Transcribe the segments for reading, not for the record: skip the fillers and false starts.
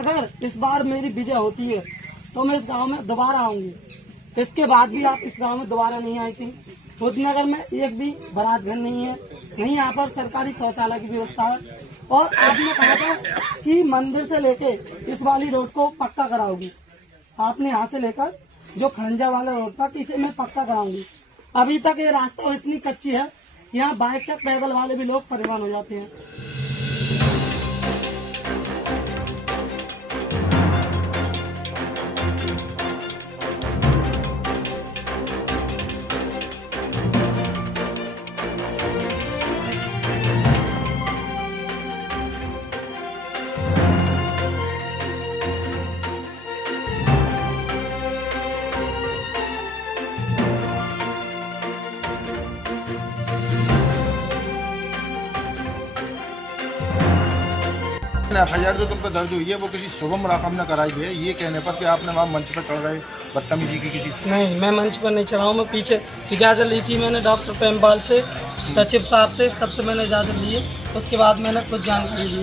अगर इस बार मेरी विजय होती है तो मैं इस गांव में दोबारा आऊंगी। इसके बाद भी आप इस गांव में दोबारा नहीं आई थी। रुद्रनगर में एक भी बारात घर नहीं है, नहीं यहाँ पर सरकारी शौचालय की व्यवस्था है। और आपने कहा था कि मंदिर से लेके इस वाली रोड को पक्का कराओगी। आपने यहाँ से लेकर जो खंजा वाला रोड था इसे मैं पक्का कराऊंगी। अभी तक ये रास्ता इतनी कच्ची है, यहाँ बाइक तक पैदल वाले भी लोग परेशान हो जाते हैं। FIR जो तुम पर दर्ज हुई है वो किसी शुभम राकम ने कराई है, ये कहने पर कि आपने वहाँ मंच पर चढ़ रहे बदतमीजी की किसी से। नहीं, मैं मंच पर नहीं चढ़ा हूँ। मैं पीछे इजाज़त ली थी मैंने डॉक्टर प्रेमपाल से, सचिव साहब से, सबसे मैंने इजाज़त ली है। उसके बाद मैंने कुछ जानकारी ली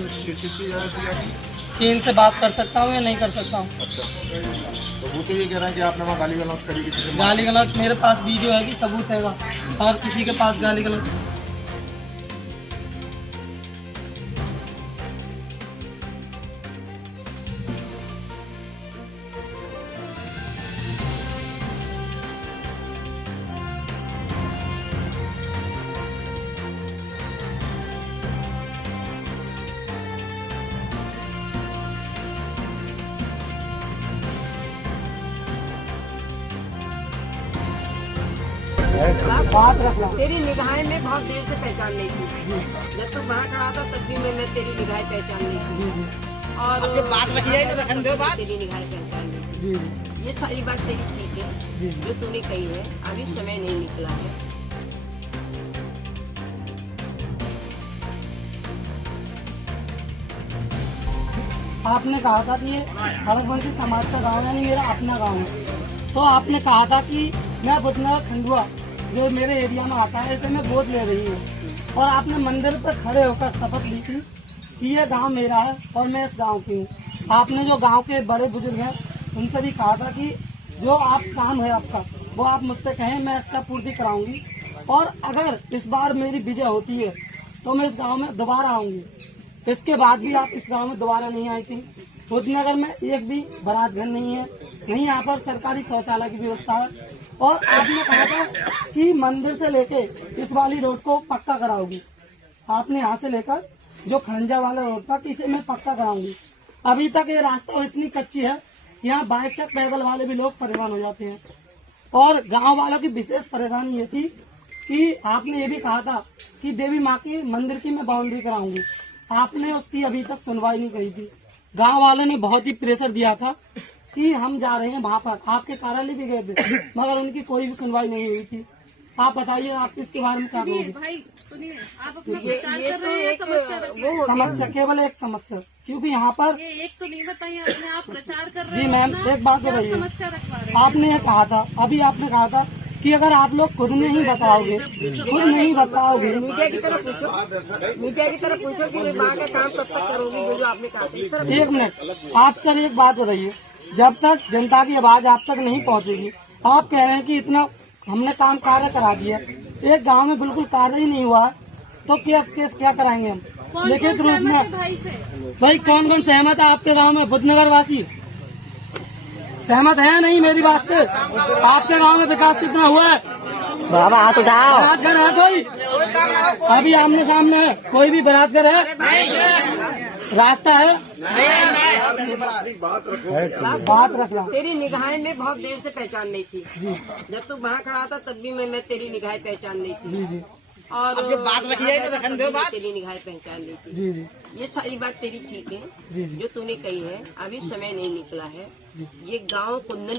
कि इनसे बात कर सकता हूँ या नहीं कर सकता हूँ। तो वो तो ये कह रहे हैं कि आपने वहाँ गाली गलौज करी किसी से। गाली गलौज मेरे पास वीडियो है कि सबूत है और किसी के पास गाली गलौज। बात रखना। तेरी निगाहें में बहुत देर से पहचान नहीं थी। जब तू वहाँ खड़ा था तब भी मैं तेरी निगाहें पहचान नहीं थी। और बात तेरी निगाहें पहचान नहीं थी। ये सारी बात तेरी ठीक है जो तूने कही है, अभी समय नहीं निकला है। आपने कहा था कि ये हड़कवंशी समाज का गाँव यानी मेरा अपना गाँव है, तो आपने कहा था कि मैं बुधनगर खंडुआ जो मेरे एरिया में आता है इसे मैं गोद ले रही हूँ। और आपने मंदिर पर खड़े होकर शपथ ली थी कि ये गांव मेरा है और मैं इस गांव की हूँ। आपने जो गांव के बड़े बुजुर्ग हैं उनसे भी कहा था कि जो आप काम है आपका वो आप मुझसे कहें, मैं इसका पूर्ति कराऊंगी। और अगर इस बार मेरी विजय होती है तो मैं इस गाँव में दोबारा आऊंगी। इसके बाद भी आप इस गाँव में दोबारा नहीं आई थी। रुद्रनगर में एक भी बारात घर नहीं है, नहीं यहाँ पर सरकारी शौचालय की व्यवस्था है। और आपने कहा था कि मंदिर से लेके इस वाली रोड को पक्का कराओगी। आपने यहाँ से लेकर जो खंजा वाला रोड था इसे मैं पक्का कराऊंगी। अभी तक ये रास्ता इतनी कच्ची है, यहाँ बाइक तक पैदल वाले भी लोग परेशान हो जाते हैं। और गांव वालों की विशेष परेशानी ये थी कि आपने ये भी कहा था कि देवी माँ की मंदिर की मैं बाउंड्री कराऊंगी। आपने उसकी अभी तक सुनवाई नहीं करी थी। गांव वालों ने बहुत ही प्रेशर दिया था कि हम जा रहे हैं वहाँ पर, आपके कार्यालय भी गए थे मगर उनकी कोई भी सुनवाई नहीं हुई थी। आप बताइए आप इसके बारे में क्या कहोगे? भाई सुनिए, आप अपना प्रचार कर रहे हैं, समस्या केवल एक समस्या, क्योंकि यहाँ पर ये एक तो नहीं बताइए, अपने आप प्रचार कर रहे जी हैं। मैम एक बात बताइए, समस्या रखवा रहे हैं। आपने ये कहा था, अभी आपने कहा था कि अगर आप लोग खुद नहीं बताओगे मीडिया की तरफ पूछो कि माँ का काम कब तक करोगी, जो आपने कहा था। एक मिनट, आप सर एक बात बताइए, जब तक जनता की आवाज आप तक नहीं पहुंचेगी, आप कह रहे हैं कि इतना हमने काम कार्य करा दिया, एक गांव में बिल्कुल कार्य ही नहीं हुआ, तो क्या कराएंगे हम लिखित रूप में? भाई कौन कौन सहमत है आपके गांव में? बुधनगर वासी सहमत है नहीं मेरी बात से? आपके गांव में विकास कितना हुआ है? बाबा हाथ उठाओ। बारात घर है कोई? अभी आमने सामने है कोई भी बारात घर है? रास्ता है? बात रखना। तेरी निगाहें में बहुत देर से पहचान नहीं थी। जब तू वहाँ खड़ा था तब भी मैं तेरी निगाहें पहचान नहीं थी। जी और बात रखिए तो रखन दो बात। तेरी निगाहें पहचान नहीं थी। जी ये सारी बात तेरी ठीक है जो तूने कही है, अभी समय नहीं निकला है। ये गांव कुंदन